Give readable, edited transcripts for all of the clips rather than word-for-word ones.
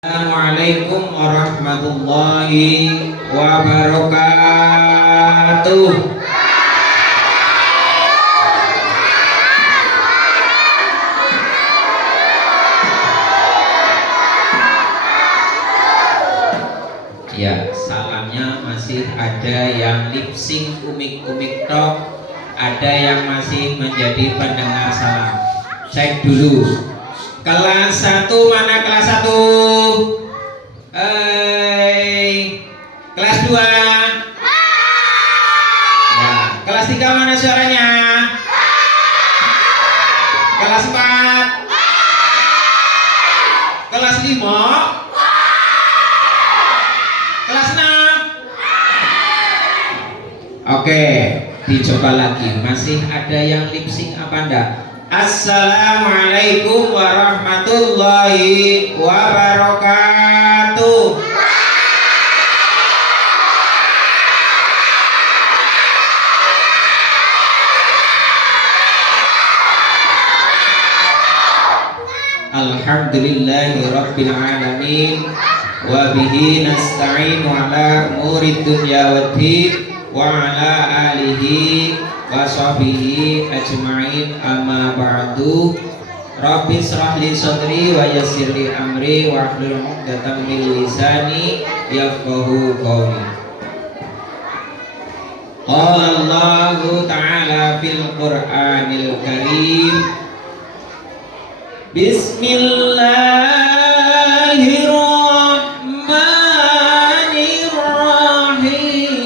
Assalamualaikum warahmatullahi wabarakatuh. Ya, salamnya masih ada yang lip sync umik-umik tok, ada yang masih menjadi pendengar salam. Cek dulu. Kelas 1 mana kelas 1? Kelas 2? Ya, kelas 3 mana suaranya? Kelas 4? Kelas 5? Kelas 6? Oke, dicoba lagi. Masih ada yang lip sync apa enggak? Assalamualaikum warahmatullahi wabarakatuh. Alhamdulillahi rabbil alamin wa bihi nasta'inu ala umurid dunya waddin wa ala alihi wa sahbihi ajma'in amma ba'du. Rabbi shrah li sadri wa yassir li amri wa hlul 'uqdatam min lisani yafqahu qawli. Qala Allahu ta'ala fil Qur'anil Karim, Bismillahirrahmanirrahim.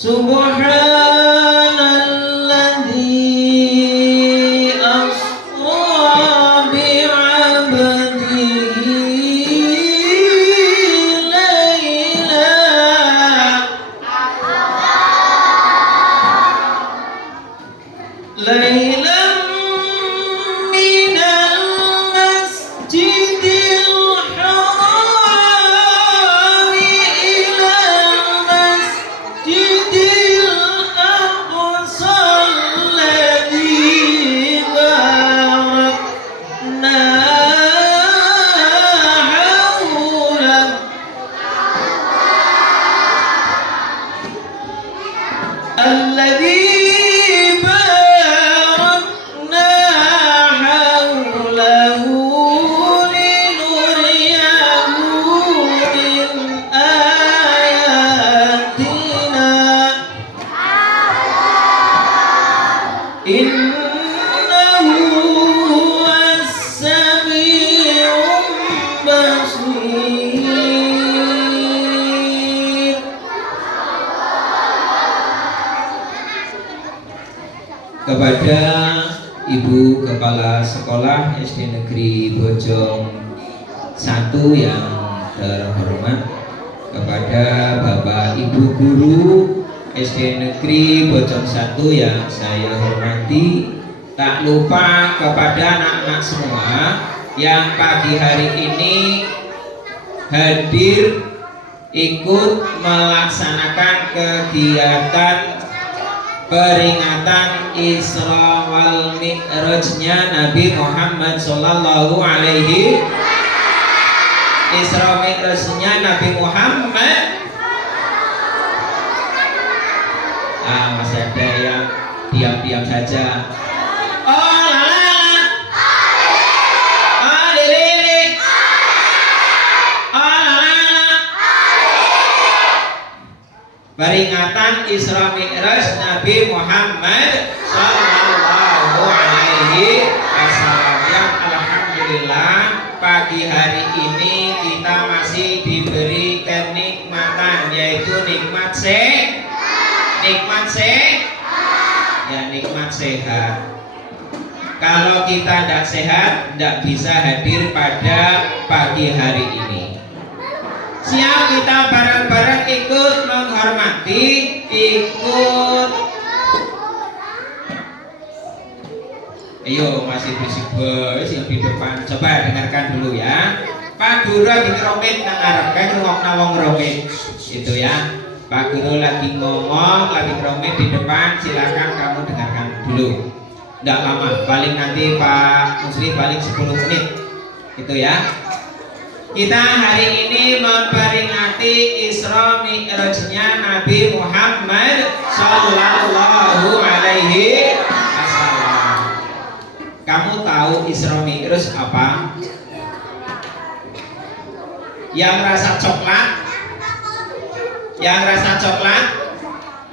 Subhanalladzi asra bi'abdihi laylan minal masjidil harami ilal masjidil aqsa alladzi barakna hawlahu alladzi kepada Ibu Kepala Sekolah SD Negeri Bojong 1 yang terhormat, kepada Bapak Ibu Guru SD Negeri Bojong 1 yang saya hormati, tak lupa kepada anak-anak semua yang pagi hari ini hadir ikut melaksanakan kegiatan peringatan Isra wal Mi'rajnya Nabi Muhammad sallallahu alaihi Isra Mi'rajnya Nabi Muhammad. Masih ada yang diam-diam saja. Oh lala, oh lili, oh lala. Peringatan Isra Mi'raj Nabi Muhammad sallallahu alaihi wasallam, yang alhamdulillah pagi hari ini kita masih diberi kenikmatan, yaitu nikmat sehat. Kalau kita tidak sehat, tidak bisa hadir pada pagi hari ini. Siap kita bareng-bareng ikut menghormati, ikut. Ayo, masih berisik bos yang di depan. Coba dengarkan dulu ya. Pak Guru di ngeromit nang arep kae ngrungokna wong ngeromit. Itu ya. Pak Guru lagi ngomong, lagi promi di depan, silakan kamu dengarkan dulu. Tidak lama, paling nanti Pak Musri paling 10 menit. Itu ya. Kita hari ini memperingati Isra Mi'rajnya Nabi Muhammad Sallallahu Alaihi Wasallam. Kamu tahu Isra Mi'raj apa? Yang rasa coklat? Yang rasa coklat?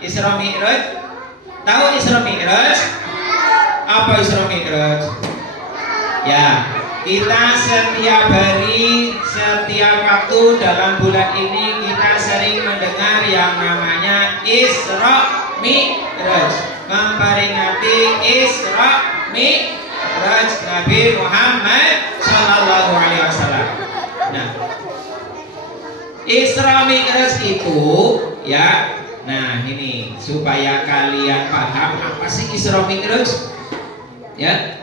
Isra Mi'raj? Tahu Isra Mi'raj? Apa Isra Mi'raj? Ya, kita setiap hari, setiap waktu dalam bulan ini kita sering mendengar yang namanya Isra Mi'raj, memperingati Isra Mi'raj Nabi Muhammad Sallallahu Alaihi Wasallam. Nah, Isra Mi'raj itu ya, nah ini supaya kalian paham apa sih Isra Mi'raj ya.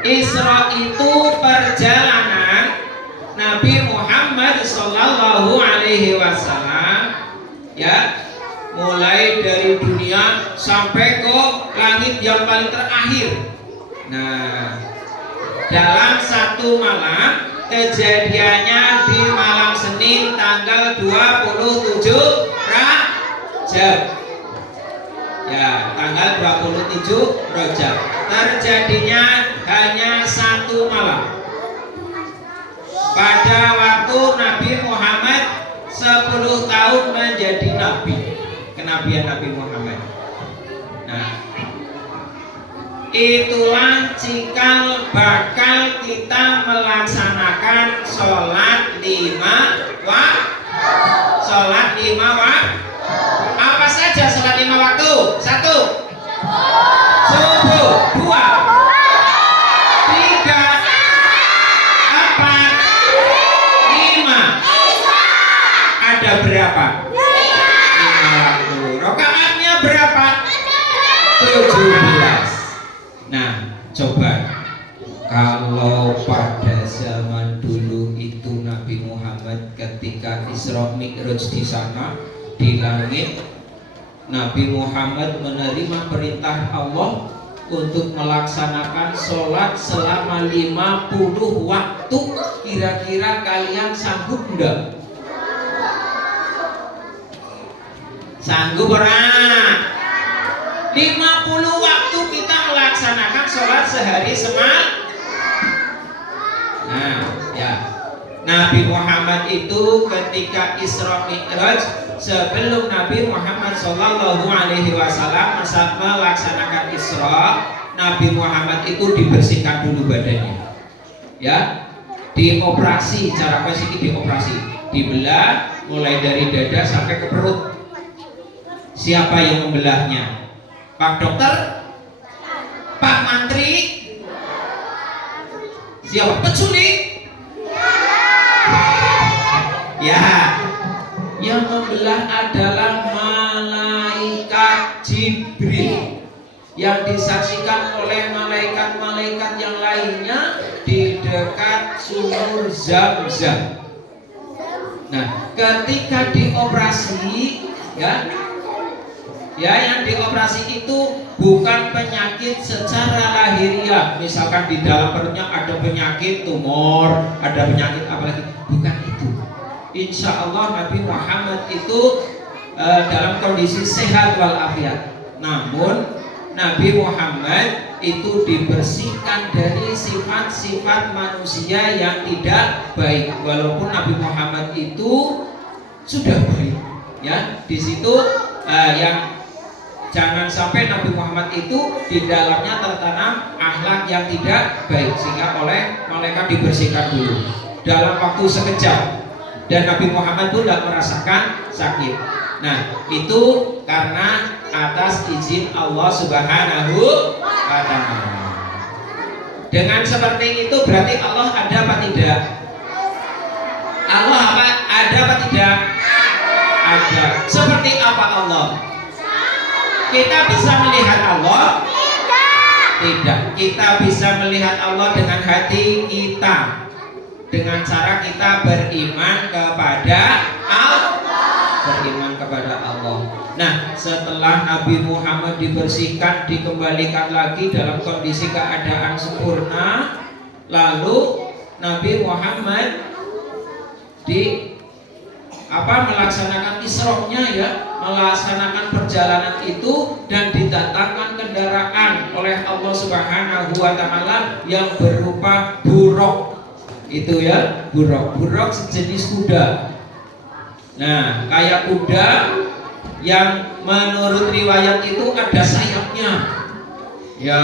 Isra itu perjalanan Nabi Muhammad Sallallahu Alaihi Wasallam ya, mulai dari dunia sampai ke langit yang paling terakhir. Nah, dalam satu malam, kejadiannya di malam Senin tanggal 27 Rajab ya, tanggal 27 Rajab. Terjadinya hanya satu malam. Pada waktu Nabi Muhammad 10 tahun menjadi nabi, kenabian Nabi Muhammad. Nah, itulah cikal bakal kita melaksanakan sholat 5 waktu. Apa saja sholat 5 waktu? 1. Subuh. 2. 3. 4. 5. Ada berapa? 5 waktu. Rakaatnya berapa? 17. Nah, coba kalau pada zaman dulu itu Nabi Muhammad ketika Isra Mi'raj di sana di langit, Nabi Muhammad menerima perintah Allah untuk melaksanakan sholat selama 50 waktu. Kira-kira kalian sanggup enggak? Sanggup orang? 50 waktu kita melaksanakan sholat sehari semalam. Nah, ya, Nabi Muhammad itu ketika Isra Mi'raj, sebelum Nabi Muhammad Sallallahu Alaihi Wasallam melaksanakan Isra, Nabi Muhammad itu dibersihkan dulu badannya, ya, dioperasi, cara fisik dioperasi, dibelah mulai dari dada sampai ke perut. Siapa yang membelahnya? Pak dokter? Pak mantri? Siapa? Penculik? Ya, yang membelah adalah malaikat Jibril yang disaksikan oleh malaikat-malaikat yang lainnya di dekat sumur Zam-Zam. Nah, ketika dioperasi ya, yang dioperasi itu bukan penyakit secara lahiriah, misalkan di dalam perutnya ada penyakit tumor, ada penyakit apa lagi, bukan itu. Insya Allah Nabi Muhammad itu dalam kondisi sehat walafiat. Namun Nabi Muhammad itu dibersihkan dari sifat-sifat manusia yang tidak baik. Walaupun Nabi Muhammad itu sudah baik, ya, di situ yang jangan sampai Nabi Muhammad itu di dalamnya tertanam akhlak yang tidak baik, sehingga oleh malaikat dibersihkan dulu dalam waktu sekejap, dan Nabi Muhammad itu tidak merasakan sakit. Nah, itu karena atas izin Allah Subhanahu wa Ta'ala. Dengan seperti itu berarti Allah ada apa tidak? Allah apa? Ada apa tidak? Ada. Seperti apa Allah? Kita bisa melihat Allah? Tidak. Kita bisa melihat Allah dengan hati kita, dengan cara kita beriman kepada Allah. Beriman kepada setelah Nabi Muhammad dibersihkan, dikembalikan lagi dalam kondisi keadaan sempurna, lalu Nabi Muhammad melaksanakan Isra-nya ya, melaksanakan perjalanan itu dan didatangkan kendaraan oleh Allah Subhanahu wa taala yang berupa buraq. Itu ya, buraq. Buraq sejenis kuda. Nah, kayak kuda yang menurut riwayat itu ada sayapnya. Ya,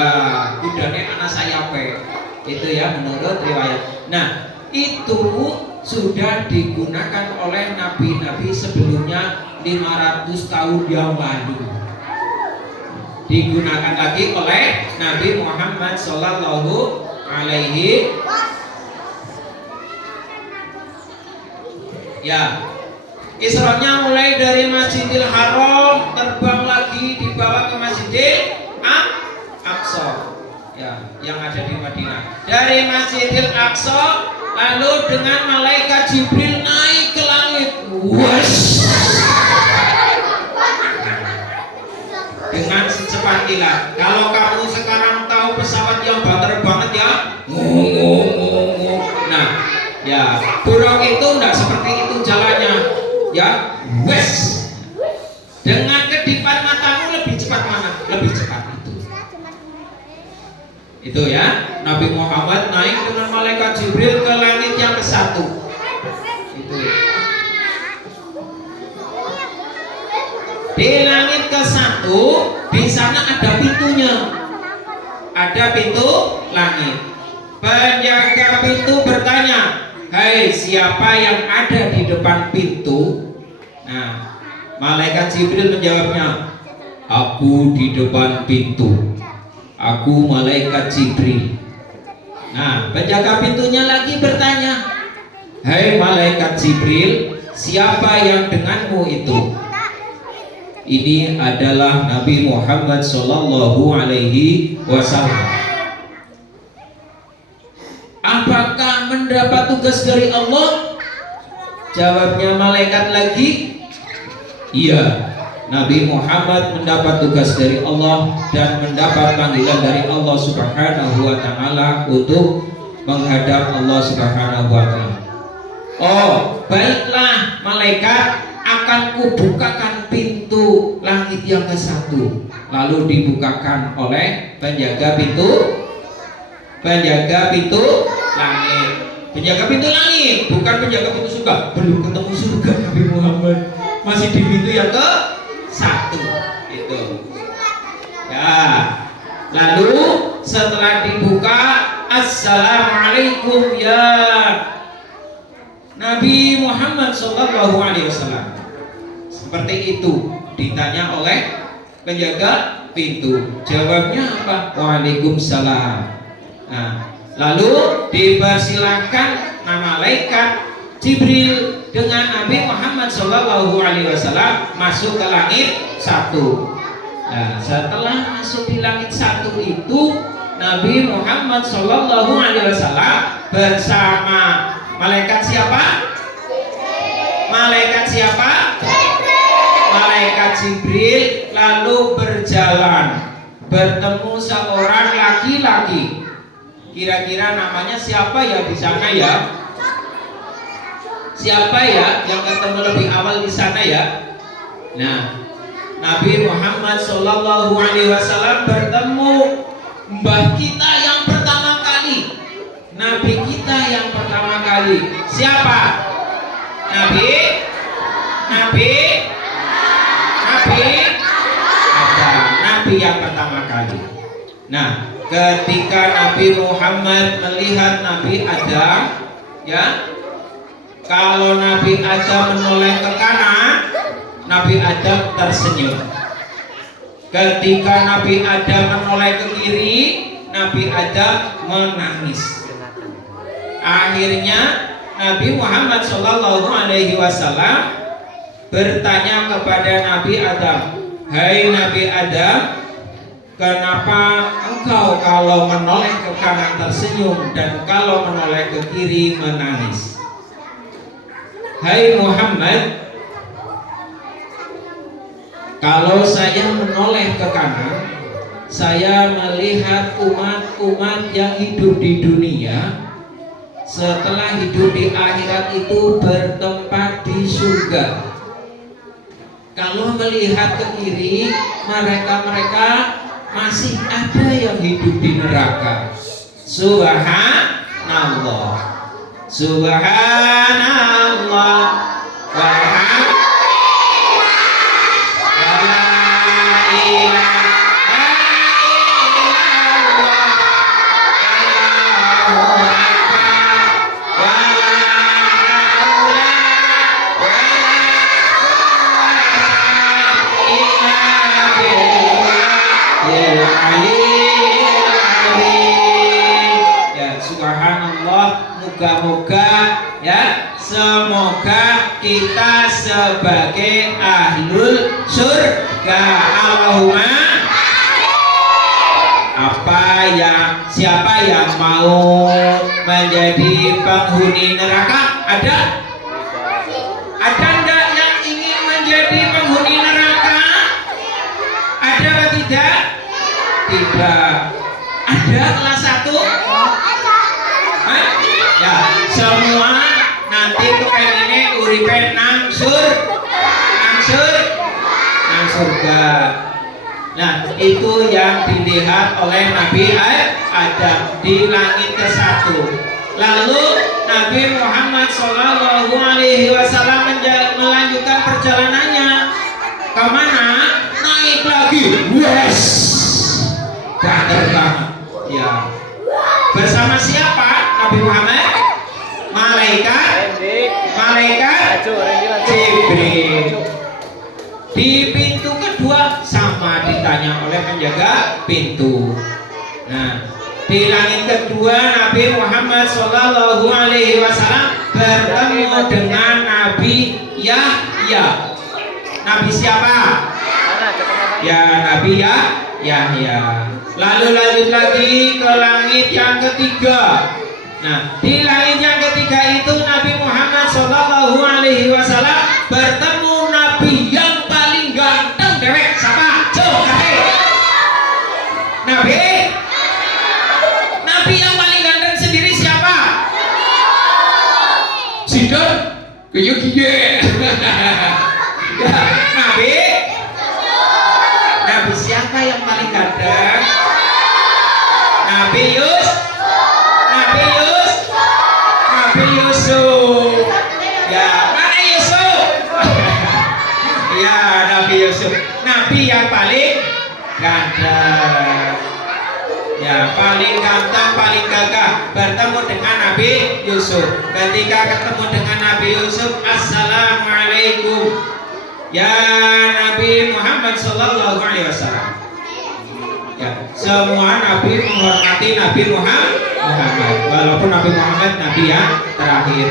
kudanya ana sayape. Itu ya menurut riwayat. Nah, itu sudah digunakan oleh nabi-nabi sebelumnya 500 tahun yang lalu. Digunakan lagi oleh Nabi Muhammad sallallahu alaihi ya. Isra-nya mulai dari Masjidil Haram, terbang lagi dibawa ke Masjidil Aqsa ya, yang ada di Madinah. Dari Masjidil Aqsa lalu dengan malaikat Jibril naik ke langit. Wush. Dengan secepat kilat. Kalau kamu sekarang tahu pesawat yang bater banget ya, nah ya, buraq itu enggak seperti itu jalannya ya. Wes, dengan kedipan matamu lebih cepat mana? Lebih cepat itu ya. Nabi Muhammad naik dengan malaikat Jibril ke langit yang ke-1. Itu. Di langit ke-1 di sana ada pintunya. Ada pintu langit. Penjaga pintu bertanya, "Hai, siapa yang ada di depan pintu?" Nah, malaikat Jibril menjawabnya, "Aku di depan pintu. Aku malaikat Jibril." Nah, penjaga pintunya lagi bertanya, "Hai malaikat Jibril, siapa yang denganmu itu?" Ini adalah Nabi Muhammad sallallahu alaihi wasallam. Apakah mendapat tugas dari Allah? Jawabnya malaikat lagi, iya. Nabi Muhammad mendapat tugas dari Allah dan mendapat panggilan dari Allah Subhanahu wa taala untuk menghadap Allah Subhanahu wa taala. Oh, baiklah malaikat, akan kubukakan pintu langit yang ke-1. Lalu dibukakan oleh penjaga pintu langit. Penjaga pintu langit, bukan penjaga pintu surga. Belum ketemu surga Nabi Muhammad. Masih di pintu yang ke-1 itu. Ya. Lalu setelah dibuka, assalamualaikum ya Nabi Muhammad sallallahu alaihi wasallam. Seperti itu ditanya oleh penjaga pintu. Jawabnya apa? Waalaikumsalam. Nah, lalu dipersilakan malaikat Jibril dengan Nabi Muhammad sallallahu alaihi wasallam masuk ke langit 1. Nah, setelah masuk di langit 1 itu Nabi Muhammad sallallahu alaihi wasallam bersama malaikat siapa? Malaikat siapa? Malaikat Jibril lalu berjalan bertemu seorang laki-laki. Kira-kira namanya siapa ya di sana ya? Siapa ya yang ketemu lebih awal di sana ya? Nah, Nabi Muhammad sallallahu alaihi wasallam bertemu mbah kita yang pertama kali. Nabi kita yang pertama kali. Siapa? Nabi Adam. Nabi yang pertama kali. Nah, ketika Nabi Muhammad melihat Nabi Adam, ya, kalau Nabi Adam menoleh ke kanan, Nabi Adam tersenyum. Ketika Nabi Adam menoleh ke kiri, Nabi Adam menangis. Akhirnya Nabi Muhammad sallallahu alaihi wasallam bertanya kepada Nabi Adam, "Hai Nabi Adam, kenapa engkau kalau menoleh ke kanan tersenyum dan kalau menoleh ke kiri menangis?" Hai Muhammad, Kalau saya menoleh ke kanan, saya melihat umat-umat yang hidup di dunia setelah hidup di akhirat itu bertempat di surga. Kalau melihat ke kiri, mereka masih ada yang hidup di neraka. Subhanallah, subhanallah, moga-moga ya, semoga kita sebagai ahlul surga. Allahumma. Siapa yang mau menjadi penghuni neraka? Ada? Ada enggak yang ingin menjadi penghuni neraka? Ada atau tidak? Tidak. Ada kelas 1? Ya, semua nanti kepenginnya uripe nang surga. Nah, itu yang dilihat oleh Nabi Adam di langit ke-1. Lalu Nabi Muhammad SAW melanjutkan perjalanannya. Kemana? Naik lagi. Yes, gak terbang. Ya. Bersama siapa? Nabi Muhammad? Malaikat Jibril. Di pintu kedua sama ditanya oleh penjaga pintu. Nah, di langit kedua Nabi Muhammad SAW bertemu dengan Nabi Yahya. Nabi siapa? Ya, Nabi Yahya. Lalu lanjut lagi ke langit yang ketiga. Nah, di langit yang ketiga itu Nabi Muhammad SAW bertemu Nabi yang paling ganteng dewek. Siapa? Nabi yang paling ganteng sendiri siapa? Sidon kiye. Nabi siapa yang paling ganteng? Nabi Yusuf. Ya, mana Yusuf? Ya, Nabi Yusuf. Nabi yang paling ganteng. Ya, paling ganteng, paling gagah bertemu dengan Nabi Yusuf. Ketika ketemu dengan Nabi Yusuf, assalamualaikum ya Nabi Muhammad SAW. Ya, semua Nabi menghormati Nabi Muhammad, walaupun Nabi Muhammad Nabi yang terakhir.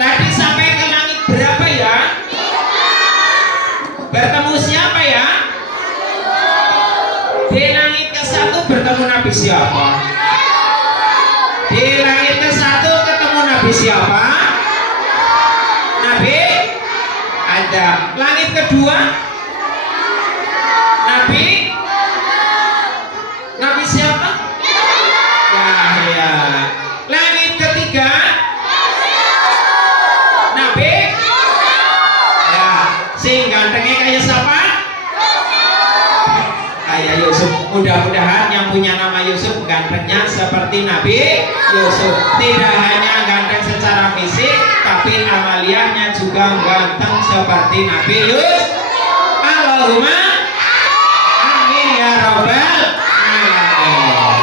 Tadi sampai ke langit berapa ya? Bertemu siapa ya? Di langit ke-1 bertemu Nabi siapa? Di langit ke-1 ketemu Nabi siapa? Nabi Adam. Langit kedua Nabi siapa? Yahya. Langit ketiga Nabi ya, sing gantengnya kayak siapa? Kayak Yusuf. Mudah-mudahan yang punya nama Yusuf gantengnya seperti Nabi Yusuf. Tidak hanya ganteng secara fisik, tapi amaliyahnya juga ganteng seperti Nabi Yusuf. Allahumma amin ya robbal alamin.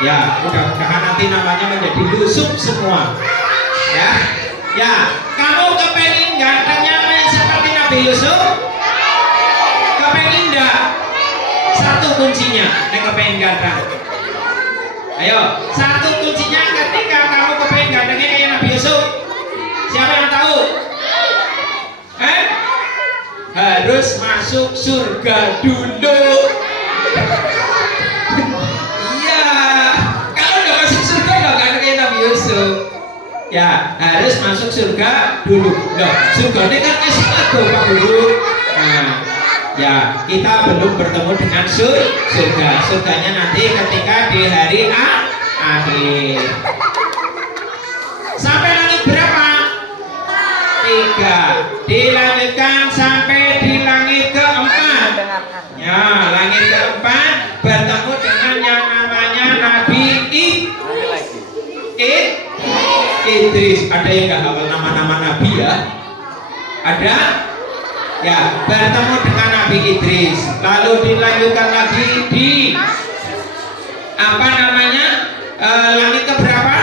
Ya, mudah-mudahan nanti namanya menjadi Yusuf semua. Ya, kamu kepengen gantengnya seperti Nabi Yusuf? Kepengen enggak? Satu kuncinya, kepengen ganteng. Ayo, satu kuncinya ketika kamu kepengen gantengnya kayak Nabi Yusuf. Siapa yang tahu? Harus masuk surga dulu. Iya, kalau udah masuk surga udah ganteng kayak Nabi Yusuf. Ya, harus masuk surga dulu. Loh, surga ini kan S1 Pak Guru. Nah, Ya, kita belum bertemu dengan surga. Surganya nanti ketika di hari akhir. Sampai langit berapa? 3. Dilanjutkan sampai di langit keempat. Ya, langit keempat bertemu dengan yang namanya Nabi Idris. Ada yang nggak hafal nama-nama Nabi ya? Ada? Ya, bertemu dengan Nabi Idris. Lalu dilanjutkan lagi di apa namanya? Langit keberapa?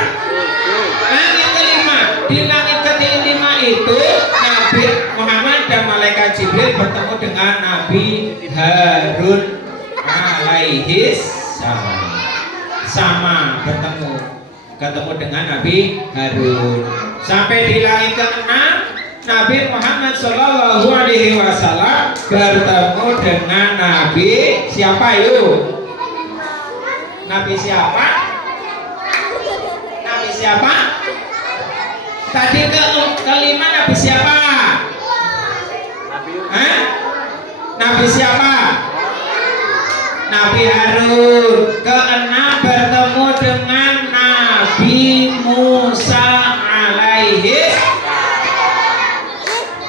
Langit kelima. Di langit kelima itu Nabi Muhammad dan malaikat Jibril bertemu dengan Nabi Harun alaihi salam. Sama ketemu dengan Nabi Harun. Sampai di langit keenam Nabi Muhammad Shallallahu Alaihi Wasallam bertemu dengan Nabi siapa yuk? Nabi siapa? Nabi siapa? Tadi kelima Nabi siapa? Nabi siapa? Nabi Harun. Keenam bertemu dengan Nabi Musa alaihi.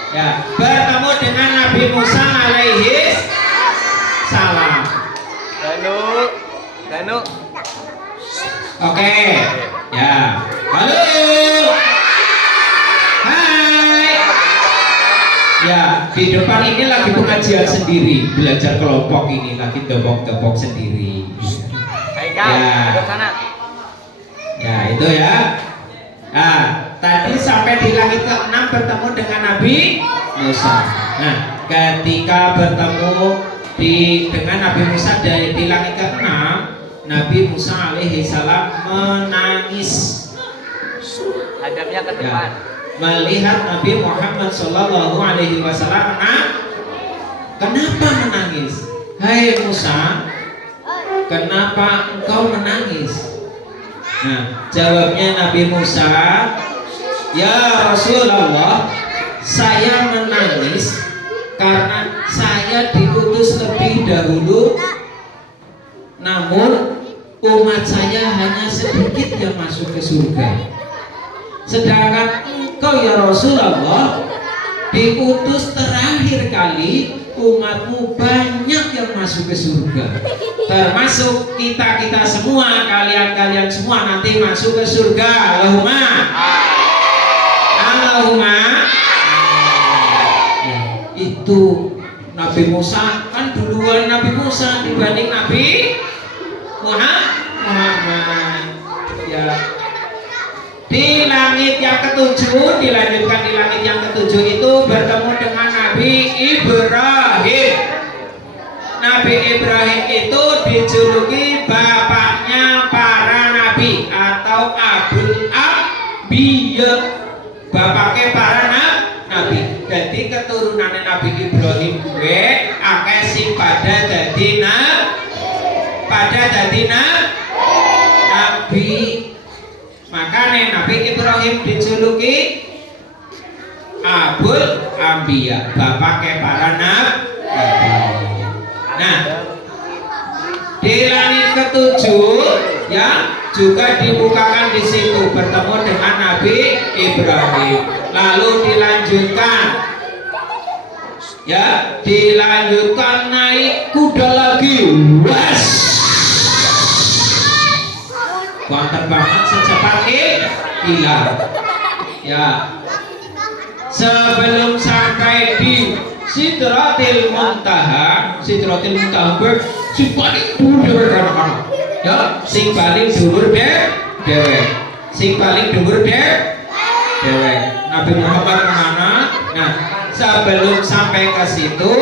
Ya, bertemu dengan Nabi Musa alaihi salam. Danu. Oke. Ya. Halo. Hai. Ya, di depan ini lagi pengajian sendiri, belajar kelompok ini lagi tepok-tepok sendiri. Ya. Ya, itu ya. Nah, tadi sampai di langit ke-6 bertemu dengan Nabi Musa. Nah, ketika bertemu dengan Nabi Musa di langit ke-6, Nabi Musa alaihi salam menangis. Hadapnya ke depan. Ya, melihat Nabi Muhammad Shallallahu Alaihi Wasallam. Kenapa menangis? Hai Musa, kenapa engkau menangis? Nah, jawabnya Nabi Musa, ya Rasulullah, saya menangis karena saya diutus lebih dahulu, namun umat saya hanya sedikit yang masuk ke surga. Sedangkan engkau ya Rasulullah diutus terakhir kali, umatmu banyak yang masuk ke surga. Termasuk kita semua, kalian semua nanti masuk ke surga. Allahumma. Ya, itu Nabi Musa kan duluan Nabi Musa dibanding Nabi Muhammad. Ya. Di langit yang ketujuh, dilanjutkan di langit yang ketujuh itu bertemu dengan Nabi Ibrahim. Nabi Ibrahim itu dijuluki bapaknya para nabi atau Abul Anbiya, bapaknya para nabi. Jadi keturunan Nabi Ibrahim gue akeh sing pada jadi nabi. Makanya Nabi Ibrahim dijuluki Abul Anbiya, bapaknya para nabi. Nah, di langit ketujuh ya juga dibukakan di situ bertemu dengan Nabi Ibrahim. Lalu dilanjutkan naik kuda lagi. Wes. Banter banget secepat kilat. Ya. Sebelum sampai di Sidratil Muntaha sing paling dhuwur anak-anak. Ya, sing paling dhuwur dewek. Nabi Muhammad kemana? Nah, sebelum sampai ke situ,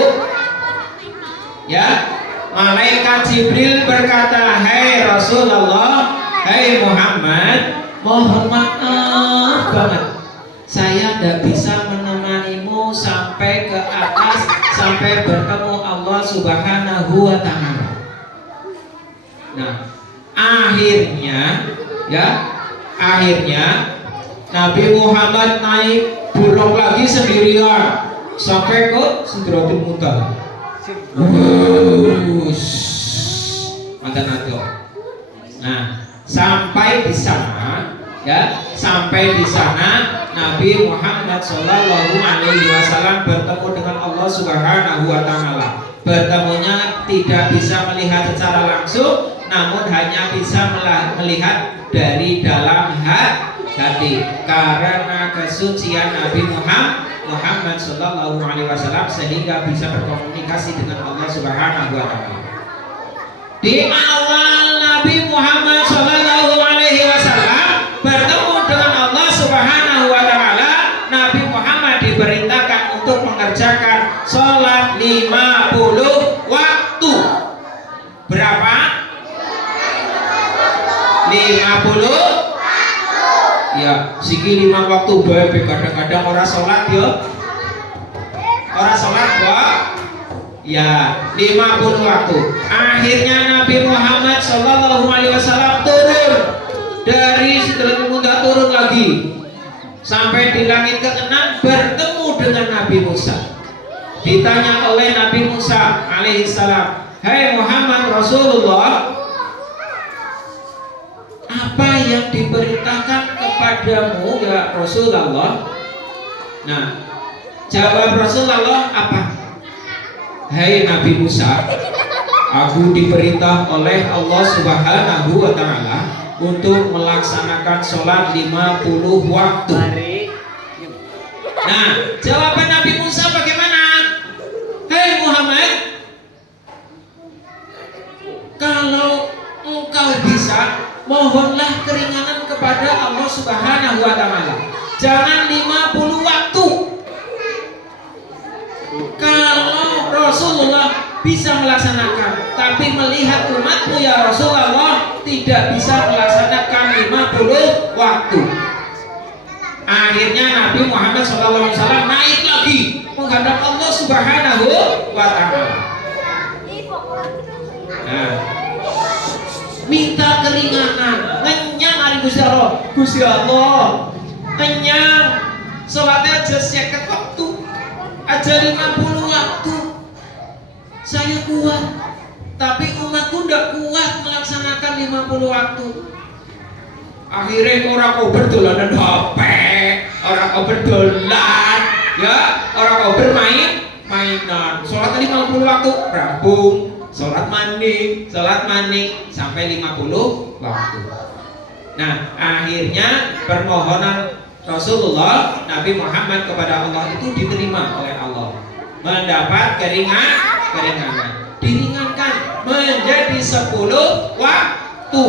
ya, malaikat Jibril berkata, hai Rasulullah, hai Muhammad, mohon maaf banget, saya tidak bisa menemanimu sampai ke atas, sampai bertemu Allah Subhanahu wa Ta'ala. Nah, akhirnya Nabi Muhammad naik bulog lagi sendirian sampai ke Sidratul Muntaha. Mantan ado. Nah, sampai di sana ya, sampai di sana Nabi Muhammad Shallallahu Alaihi Wasallam bertemu dengan Allah Subhanahu Wa Taala. Bertemunya tidak bisa melihat secara langsung, namun hanya bisa melihat dari dalam hati, karena kesucian Nabi Muhammad Shallallahu Alaihi Wasallam sehingga bisa berkomunikasi dengan Allah Subhanahu Wa Taala. Di awal Nabi Muhammad Shallallahu Alaihi Wasallam bertemu dengan Allah Subhanahu Wa Taala, Nabi Muhammad diperintahkan untuk mengerjakan sholat 50 waktu. Berapa? 50. Ya, siki 5 waktu bae kadang-kadang orang sholat ya. Orang sholat kok. Ya, 50 waktu. Akhirnya Nabi Muhammad Shallallahu Alaihi Wasallam turun dari Sidratul Muntaha, turun lagi sampai di langit ke-6 bertemu dengan Nabi Musa. Ditanya oleh Nabi Musa alaihissalam, "Hai Muhammad Rasulullah, apa yang diperintahkan kepadamu ya Rasulullah?" Nah, jawab Rasulullah apa? "Hai Nabi Musa, aku diperintah oleh Allah Subhanahu Wa Taala untuk melaksanakan sholat 50 waktu." Nah, jawaban Nabi Musa bagaimana? "Hai Muhammad, kalau engkau bisa, mohonlah keringanan kepada Allah Subhanahu Wa Taala. Jangan 50 waktu. Kalau Rasulullah bisa melaksanakan, tapi melihat umatmu ya Rasulullah tidak bisa melaksanakan 50 waktu." Akhirnya Nabi Muhammad SAW naik lagi menghadap Allah Subhanahu Wa Taala. Nah, minta keringanan, kenyang hari Gusti Allah, kenyang, sholatnya aja 50 waktu, aja 50 waktu. Saya kuat, tapi umatku tidak kuat melaksanakan 50 waktu. Akhirnya orang kau berdolanan HP, orang kau berdolan, ya, orang kau bermain-mainan. Sholat 50 waktu, rampung, sholat mandi sampai 50 waktu. Nah, akhirnya permohonan Rasulullah Nabi Muhammad kepada Allah itu diterima oleh Allah, mendapat keringanan, diringankan menjadi 10 waktu.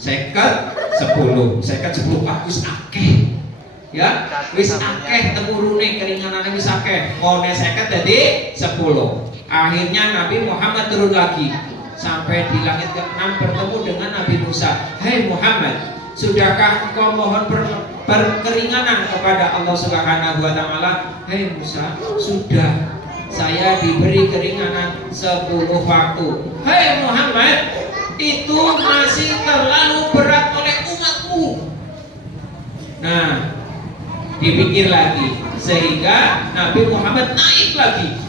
Seket 10 wis akeh. Ya, wis akeh temurune keringanane wis akeh. Ngone 50 dadi 10. Akhirnya Nabi Muhammad turun lagi sampai di langit ke-6 bertemu dengan Nabi Musa. "Hai Muhammad, sudahkah engkau mohon perkeringanan kepada Allah Subhanahu Wa Taala?" "Hai Musa, sudah. Saya diberi keringanan 10 waktu." "Hai Muhammad, itu masih terlalu berat oleh umatmu." Nah, dipikir lagi sehingga Nabi Muhammad naik lagi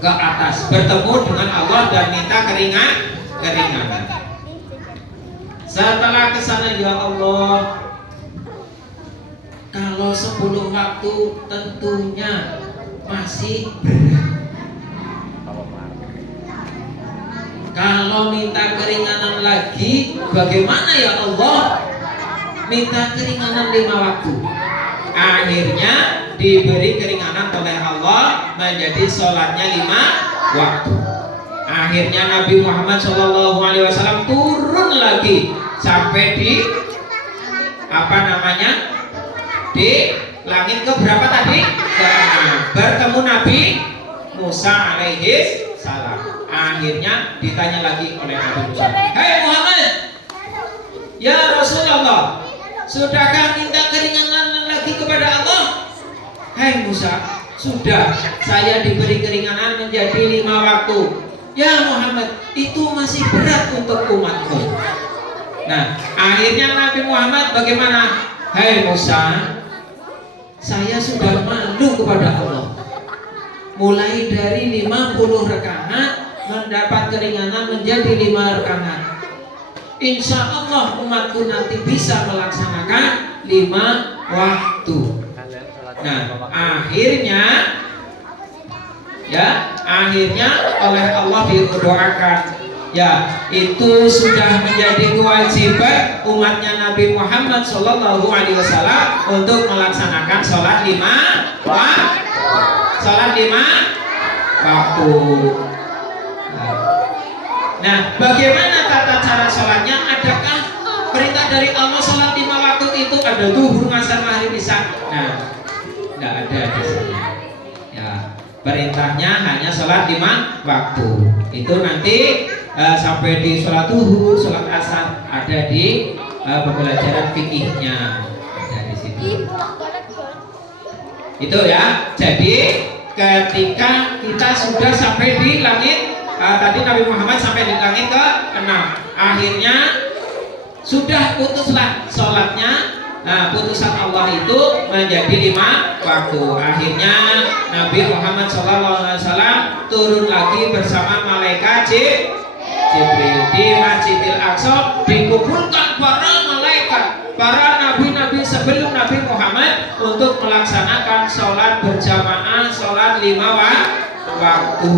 ke atas, bertemu dengan Allah dan minta keringanan. Setelah kesana, ya Allah, kalau 10 waktu tentunya masih berat. Kalau minta keringanan lagi, bagaimana ya Allah? Minta keringanan 5 waktu. Akhirnya diberi keringanan oleh Allah menjadi sholatnya 5 waktu. Akhirnya Nabi Muhammad SAW turun lagi sampai di di langit ke berapa tadi? Bertemu Nabi Musa alaihi salam. Akhirnya ditanya lagi oleh Nabi Musa, "Hai Muhammad, ya Rasulullah, sudahkah minta keringanan lagi kepada Allah?" "Hai Musa, sudah, saya diberi keringanan menjadi 5 waktu." "Ya Muhammad, itu masih berat untuk umatku." Nah, akhirnya Nabi Muhammad bagaimana? "Hai Musa, saya sudah malu kepada Allah. mulai dari 50 rakaat mendapat keringanan menjadi 5 rakaat. Insya Allah umatku nanti bisa melaksanakan 5 waktu. Nah, akhirnya oleh Allah didoakan, ya itu sudah menjadi kewajiban umatnya Nabi Muhammad Shallallahu Alaihi Wasallam untuk melaksanakan sholat 5 waktu. Nah, bagaimana tata cara sholatnya? Adakah perintah dari Allah sholat 5 waktu itu ada zuhur, asar, maghrib, isya? Nah, tidak ada di sini. Ya, perintahnya hanya sholat 5 waktu. Itu nanti sampai di sholat zuhur, sholat asar ada di pembelajaran fikihnya, ada di sini. Itu ya. Jadi ketika kita sudah sampai di langit, tadi Nabi Muhammad sampai di langit ke-6, akhirnya sudah putuslah sholatnya. Nah, putusan Allah itu menjadi 5 waktu. Akhirnya Nabi Muhammad SAW turun lagi bersama malaikat Jibril di Masjidil Aqsa, dikumpulkan para malaikat, para nabi-nabi sebelum Nabi Muhammad untuk melaksanakan sholat berjamaah, sholat 5 waktu.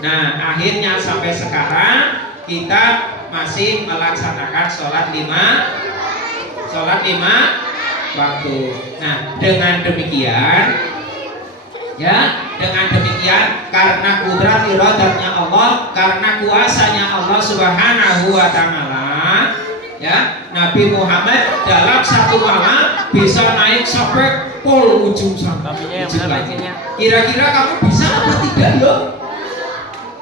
Nah, akhirnya sampai sekarang kita masih melaksanakan sholat 5 waktu. Nah, dengan demikian karena kudrat iradatnya Allah, karena kuasanya Allah Subhanahu wa Ta'ala, ya, Nabi Muhammad dalam satu malam bisa naik sampai ujung lagi. Kira-kira kamu bisa apa tidak, loh?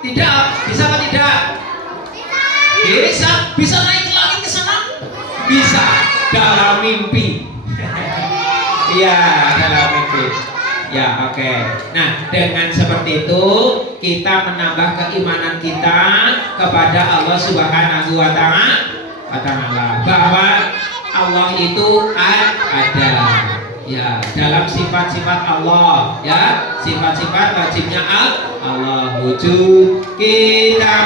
Tidak, bisa apa tidak? Bisa naik ke langit ke sana? Bisa, dalam mimpi. Iya, dalam mimpi. Ya, oke. Nah, dengan seperti itu kita menambah keimanan kita kepada Allah Subhanahu wa Ta'ala, bahwa Allah itu ada. Ya, dalam sifat-sifat Allah, ya, sifat-sifat wajibnya Allah, wujud kita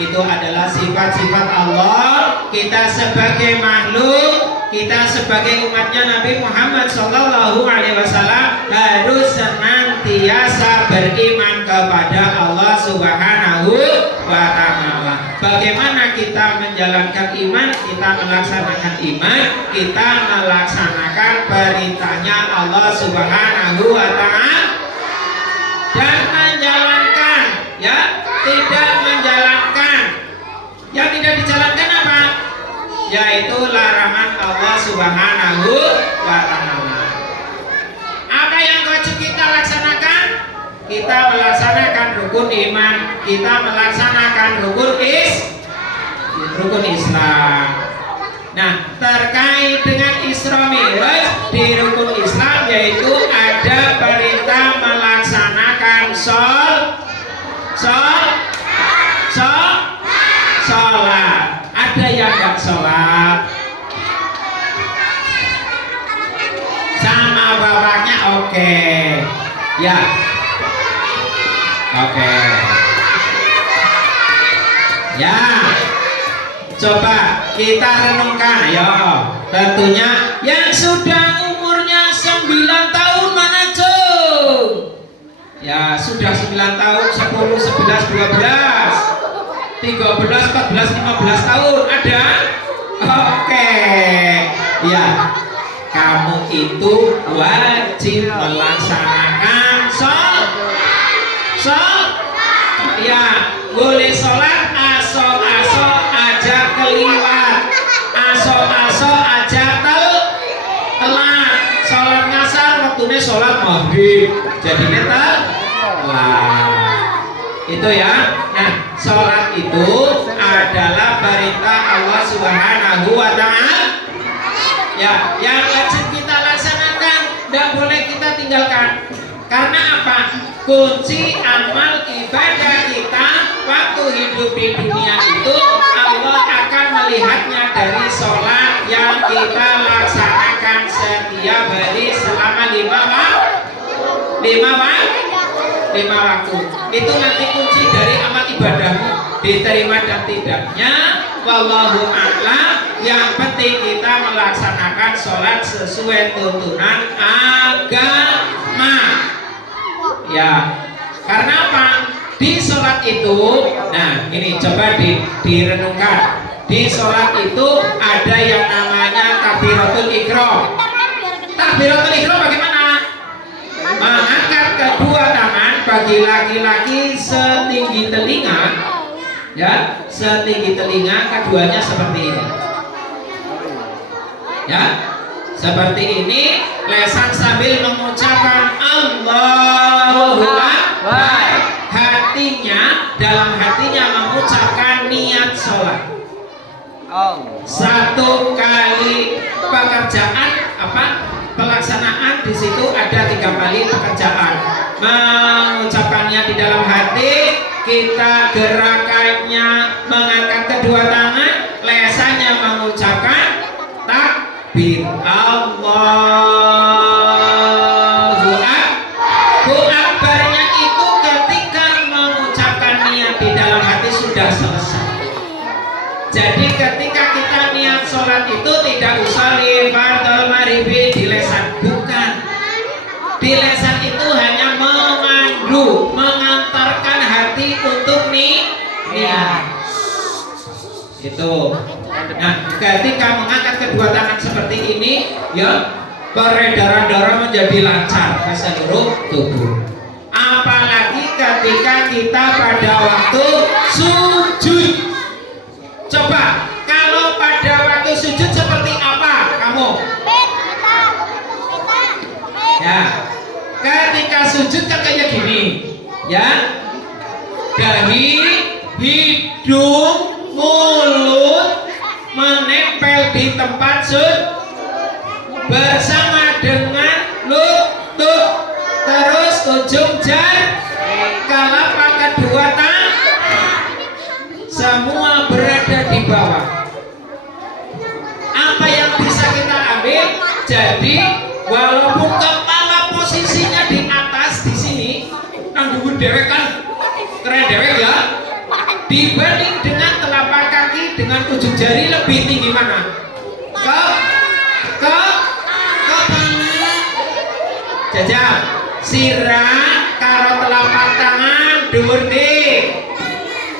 itu adalah sifat-sifat Allah. Kita sebagai makhluk, kita sebagai umatnya Nabi Muhammad Shallallahu Alaihi Wasallam harus senantiasa beriman kepada Allah Subhanahu wa Ta'ala. Bagaimana kita menjalankan iman? Kita melaksanakan iman, kita melaksanakan perintahnya Allah Subhanahu wa Ta'ala dan menjalankan, ya, tidak menjalankan yang tidak dijalankan apa? Yaitu larangan Allah Subhanahu wa Ta'ala. Apa yang wajib kita laksanakan? Kita melaksanakan rukun iman, kita melaksanakan rukun Islam. Nah, terkait dengan Isra Mi'raj di rukun Islam yaitu ada perintah melaksanakan sholat. Ada yang nggak sholat? Sama bapaknya oke. Ya. Oke. Ya. Coba kita renungkan, ayo. Tentunya yang sudah umurnya 9 tahun mana cung? Ya sudah 9 tahun, 10, 11, 12, 13, 14, 15 tahun ada? Oke. Ya, kamu itu wajib melaksanakan ya, boleh sholat aso-aso aja keliwat, aso-aso aja telat, sholat ngasar waktunya sholat maghrib jadinya telat. Itu ya. Nah, sholat itu adalah perintah Allah Subhanahu wa Ta'ala. Ya, yang wajib kita laksanakan, tidak boleh kita tinggalkan. Karena apa? Kunci amal ibadah kita waktu hidup di dunia itu Allah akan melihatnya dari sholat yang kita laksanakan setiap hari selama 5 waktu. Itu nanti kunci dari amal ibadahmu, diterima dan tidaknya wallahu a'lam. Yang penting kita melaksanakan sholat sesuai tuntunan agama. Ya, karena apa? Di sholat itu, nah ini coba direnungkan. Di sholat itu ada yang namanya takbiratul ihram. Takbiratul ihram bagaimana? Mengangkat kedua tangan bagi laki-laki setinggi telinga, ya, setinggi telinga, keduanya seperti ini. Ya, seperti ini, lesan sambil mengucapkan Allahu Akbar. Hatinya, dalam hatinya mengucapkan niat sholat. Satu kali pekerjaan apa? Pelaksanaan di situ ada 3 kali pekerjaan. Mengucapkannya di dalam hati, kita gerakannya mengangkat kedua tangan, lesannya mengucapkan takbir Allahu Akbarnya itu ketika mengucapkan niat di dalam hati sudah selesai. Jadi ketika kita niat sholat itu tidak usah fardhu maghribi di lesan, bukan. Di lesan itu hanya memandu, mengantarkan hati untuk niat. Itu. Nah, ketika mengangkat kedua tangan seperti ini, ya, peredaran darah menjadi lancar ke seluruh tubuh. Apalagi ketika kita pada waktu sujud. Coba, kalau pada waktu sujud seperti apa kamu? Ya, ketika sujud kan kayak gini, ya, dahi, hidung, mulut menempel di tempat sujud bersama dengan lutut, terus ujung jari, telapak kedua tangan semua berada di bawah. Apa yang bisa kita ambil? Jadi walaupun kepala posisinya di atas di sini, nanggung dewek kan keren dewek ya. Dibanding dengan telapak kaki dengan ujung jari lebih tinggi mana? Kepala. Jajal. Sirah karo telapak tangan dhuwur ndi?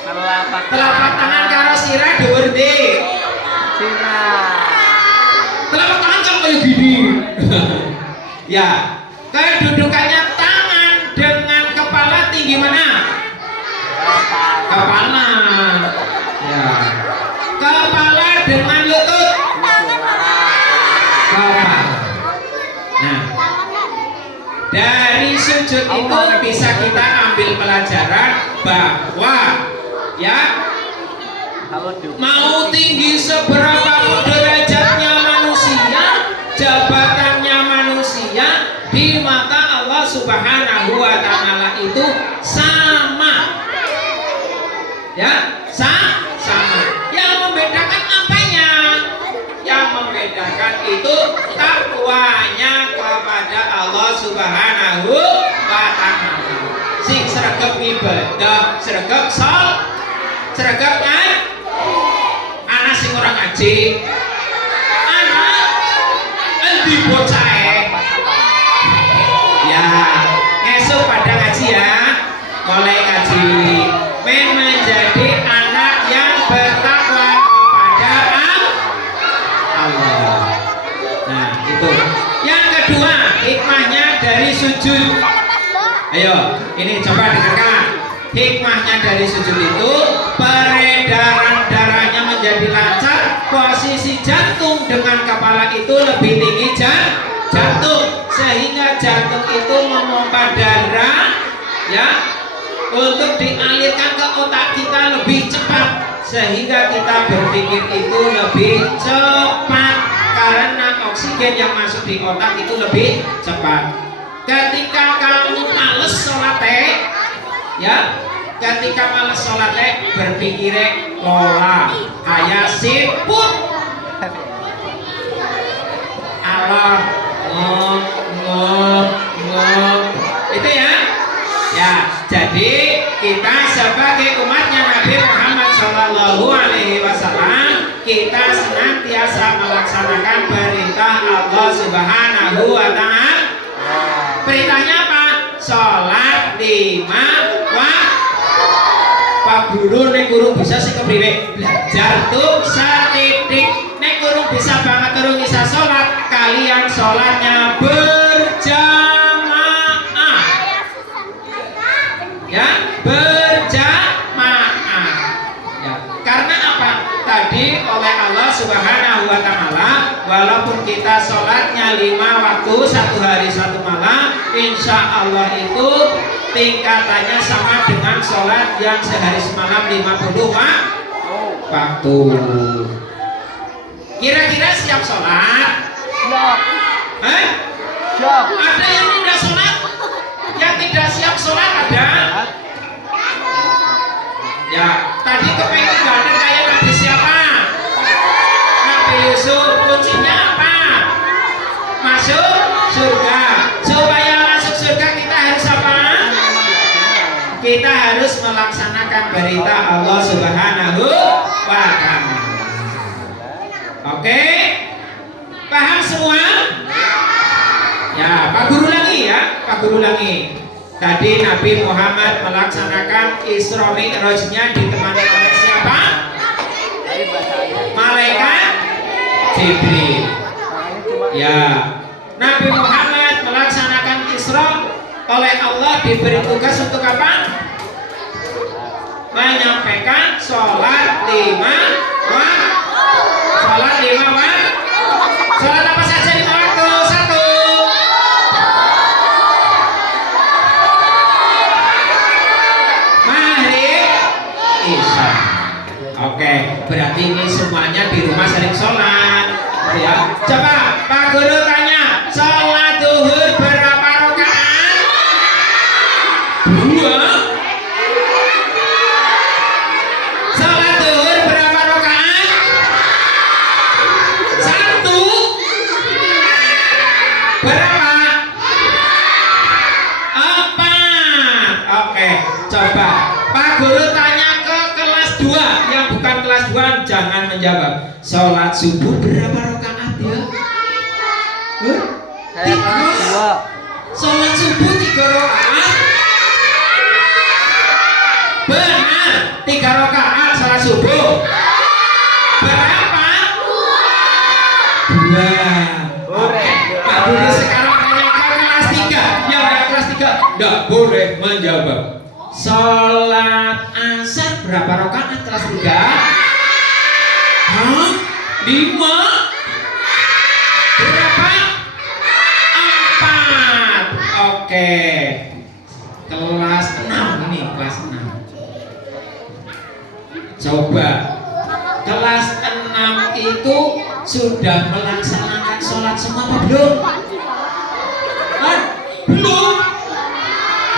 Telapak tangan karo sirah dhuwur ndi? Sirah. Telapak tangan kan kayak gini. Ya, kedudukannya tangan dengan kepala tinggi mana? Kepala. Ya. Kepala dengan lutut. Kepala. Nah, dari sujud itu bisa kita ambil pelajaran bahwa ya Mau tinggi seberapapun derajatnya manusia, jabatannya manusia, di mata Allah Subhanahu wa Ta'ala itu sama. Ya, sama. Yang membedakan apanya? Yang membedakan itu takwanya kepada Allah Subhanahu wa Ta'ala. Sing sregep ibadah, sregep salat, sregep anak sing ora ngaji, anak endi bocahe. Ya, esok pada ngaji ya, mulai ngaji, menjadi anak yang bertakwa kepada Allah. Nah, itu. Yang kedua, hikmahnya dari sujud. Ayo, ini coba dengarkan. Hikmahnya dari sujud itu peredaran darahnya menjadi lancar, posisi jantung dengan kepala itu lebih tinggi jantung, sehingga jantung itu memompa darah ya untuk dialirkan ke otak kita lebih cepat, sehingga kita berpikir itu lebih cepat karena oksigen yang masuk di otak itu lebih cepat. Ketika kamu males sholat ya, ketika males sholat berpikir lola kayak siput Allah itu ya. Jadi kita sebagai umatnya Nabi Muhammad Shallallahu Alaihi Wasallam, kita senantiasa melaksanakan perintah Allah Subhanahu wa Ta'ala. Perintahnya apa? Sholat 5 waktu. Pak guru nek guru bisa sing kepriwe? Belajar tuh setitik. Nek guru bisa banget terus bisa sholat, kalian sholatnya berjamaah. Ya, berjamaah. Ya, karena apa? Tadi oleh Allah Subhanahu wa Ta'ala, walaupun kita sholatnya 5 waktu 1 hari 1 malam, insya Allah itu tingkatannya sama dengan sholat yang sehari semalam 50 waktu. Kira-kira siap sholat? Siap. Ada yang tidak sholat? Yang tidak siap sholat ada? Ya, tadi kepengen ganteng kayak Nabi siapa? Nabi Yusuf. Kuncinya apa? Masuk surga. Supaya masuk surga kita harus apa? Kita harus melaksanakan perintah Allah Subhanahu wa Ta'ala. Oke? Paham semua? Ya, Pak Guru lagi ya, Pak Guru lagi. Tadi Nabi Muhammad melaksanakan Isra Mi'rajnya ditemani oleh siapa? Malaikat Jibril. Ya, Nabi Muhammad melaksanakan Isra oleh Allah diberi tugas untuk apa? Menyampaikan sholat 5 waktu. Sholat 5 waktu. Sholat apa saja 5 waktu? 1. Isya. Oke, berarti ini semuanya di rumah sering sholat ya. Coba Pak Guru tanya, sholat zuhur berapa rakaat? 2. Sholat zuhur berapa rakaat? 1. Berapa? 4. Oke, coba Pak Guru tanya yang bukan kelas 2 jangan menjawab. Sholat subuh berapa rakaat ya? 3. Sholat subuh 3 rakaat. Benar, 3 rakaat sholat subuh. Berapa? 2. Oke, Pak Guru sekarang tanya ke kelas 3. Yang kelas 3 tidak boleh menjawab. Sholat asar berapa rakaat kelas 3? 5. Berapa? 4. Oke. Kelas 6 ini kelas 6. Coba kelas 6 itu sudah melaksanakan sholat semua atau belum? Belum.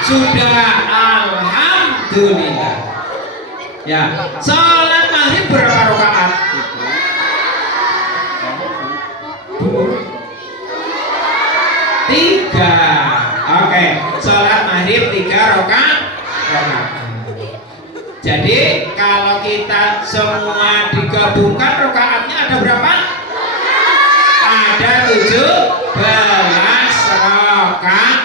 Sudah, alhamdulillah. Ya, sholat maghrib berapa rakaat? 3. Oke, sholat maghrib 3 rakaat. Jadi kalau kita semua digabungkan rakaatnya ada berapa? Ada 17 rakaat.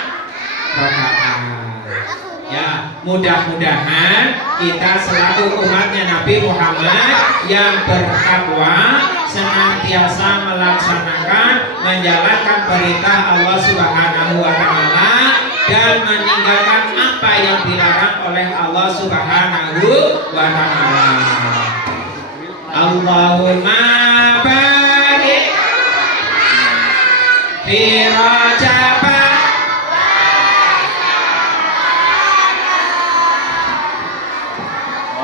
Ya, mudah-mudahan kita selaku umatnya Nabi Muhammad yang bertakwa senantiasa melaksanakan, menjalankan perintah Allah Subhanahu wa Ta'ala dan meninggalkan apa yang dilarang oleh Allah Subhanahu wa Ta'ala. Allahumma barik fi Rajab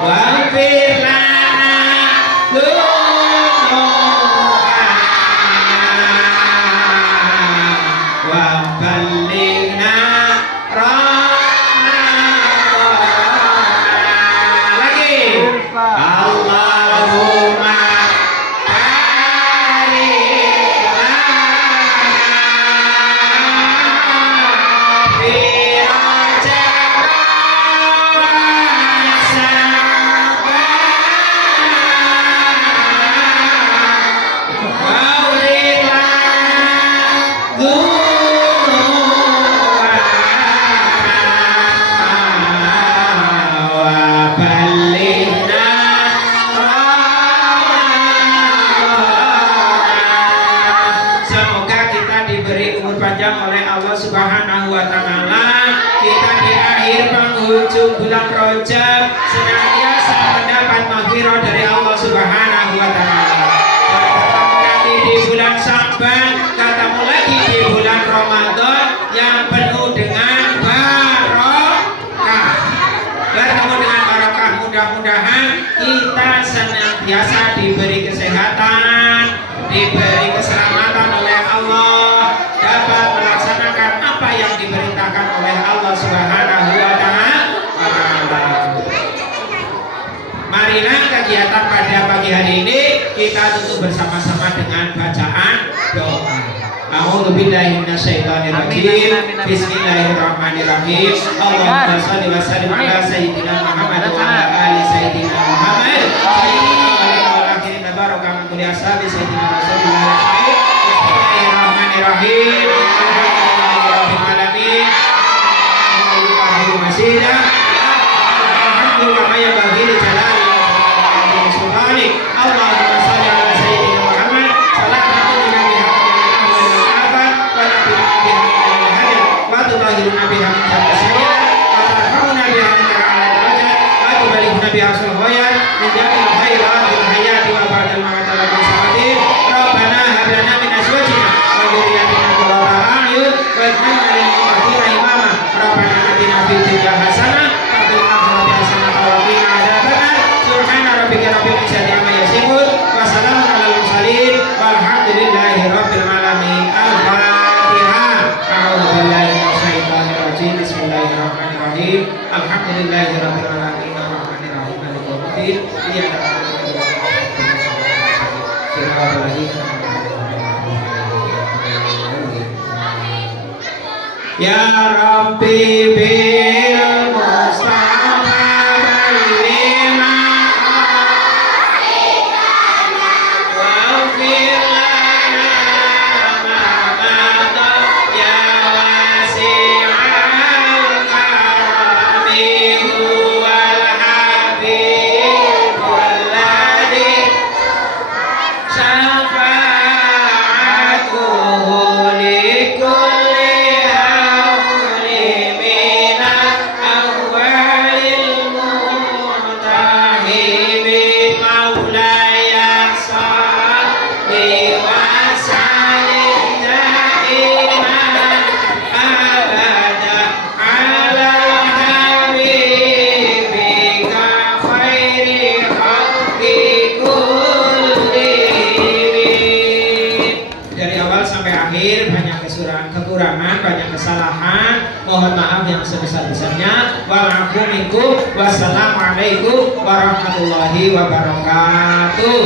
waghfir lana dzunubana wa ballighna Ramadhan. Lagi. Allahumma barik lana fi Rajab wa Subhanahu wa Ta'ala, kita di akhir penghujung bulan Rajab senantiasa mendapat maghfirah dari Allah Subhanahu wa Ta'ala. Bertemu lagi di bulan Sya'ban, ketemu lagi di bulan Ramadan yang penuh dengan barokah. Bertemu dengan barokah, mudah-mudahan kita senantiasa diberi kesehatan, diberi keselamatan oleh Allah, dapat melaksanakan apa yang diperintahkan oleh Allah Subhanahu wa Ta'ala. Marilah kegiatan pada pagi hari ini kita tutup bersama-sama dengan bacaan doa. A'udzubillahi minasyaitonir rajim. Bismillahirrahmanirrahim. Allahumma shalli wa sallim ala sayyidina Muhammad wa ala ali sayyidina Muhammad. Sayyidina wa akhirin baraka min kulli ashabi sayyidina Rasulullah. Bismillahirrahmanirrahim. Alhamdulillahirabbil alamin. Alhamdulillahil masyidah. Alhamdulillah ma yabghi li jalali wa subhani. Allahumma shalli ala sayyidina Muhammad salatan biha wa tudahhiruna biha min sayyi'at wa tarhamuna biha min darajat wa tuballighuna biha sulhayat min jami'il khairatil hayati wa ba'dal mauti wa samadin. Rabbana hab lana min azwajina wa dhurriyyatina qurrata a'yun waj'alna lil muttaqina imama. Rabbana atina fid dunya hasanah wa fil akhirati hasanah wa qina adzabannar. Subhana rabbika rabbil izzati amma yasifun wa salamun alal mursalin walhamdulillahi rabbil alamin. Al-Fatihah. A'udzu billahi minasy syaithanir rajim. Bismillahirrahmanirrahim. Alhamdulillahi rabbil alamin. Arrahmanir rahim. Maliki yaumiddin. Iyyaka na'budu wa iyyaka nasta'in. Ya Rabbi bil Mustafa ballina waghfir lana ma mada ya wasi'al karami huwal habibul ladzi syafa'atuhu likulli hawli minal sebesar-besarnya. Wa'afu minkum. Wassalamualaikum warahmatullahi wabarakatuh.